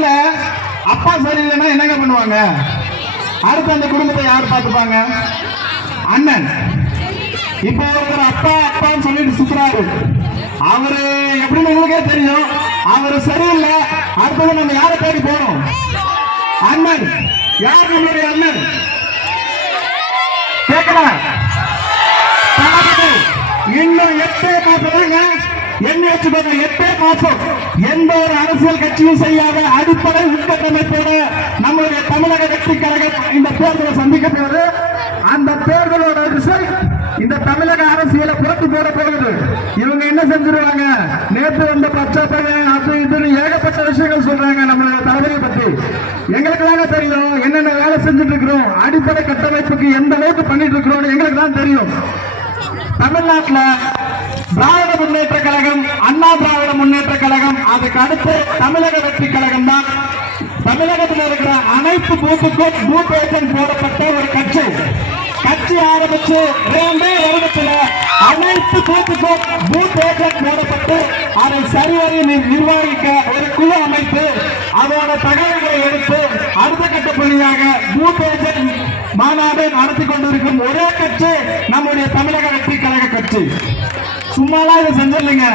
வீட்டுல அப்பா சரியில்லைன்னா என்னங்க பண்ணுவாங்க? அடுத்து அந்த குடும்பத்தை யார் பார்த்துப்பாங்க? அண்ணன். இப்போ ஒருத்தர் அப்பா அப்பான்னு சொல்லிட்டு சுத்துறாரு. அவரு எப்படின்னு உங்களுக்கே தெரியும். அவரு சரியில்லை, அடுத்தது நம்ம யாரை தேடி போறோம்? அண்ணன். யார் நம்மளுடைய அண்ணன்? கேட்கல. இன்னும் 8 மாசம் தாங்க. என்ன வச்சுக்கோங்க, 8 மாசம் எந்த ஒரு அரசியல் கட்சியும் செய்யாத அடிப்படை உட்கட்டமைப்போட நம்முடைய தமிழக வெற்றி கழகம் இந்த தேர்தலை சந்திக்க போகுது. அந்த தேர்தலோட ரிசல்ட் இந்த தமிழக அரசியலை புரட்டி போட போகுது. இவங்க என்ன செஞ்சிருவாங்க? நேற்று வந்த பச்சை பையன் அது இதுன்னு ஏகப்பட்ட விஷயங்கள் சொல்றாங்க நம்மளோட தலைவரை பத்தி. எங்களுக்கு தாங்க தெரியும் என்னென்ன வேலை செஞ்சுட்டு இருக்கிறோம், அடிப்படை கட்டமைப்புக்கு எந்த அளவுக்கு பண்ணிட்டு இருக்கிறோம் எங்களுக்கு தான் தெரியும். தமிழ்நாட்டில் திராவிட முன்னேற்ற கழகம், அண்ணா திராவிட முன்னேற்ற கழகம், அதுக்கு அடுத்து தமிழக வெற்றி கழகம் தான் தமிழகத்தில் இருக்கிற அனைத்து பூத்துக்கும் பூத் ஏஜென்ட் போடப்பட்ட ஒரு கட்சி. கட்சி ஆரம்பிச்சு 2 வருடத்தில் அனைத்து பூத்துக்கும் பூத் ஏஜென்ட் போடப்பட்டு அதை சரிவர நிர்வகிக்க ஒரு குழு அமைத்து அதோட தகவல்களை எடுத்து அடுத்த கட்ட பணியாக பூத் ஏஜென்ட் மாநாடு நடத்தி கொண்டிருக்கும் ஒரே கட்சி நம்முடைய தமிழக வெற்றி கழக கட்சி. சும்மாலாம் இதை செஞ்சிடலைங்க.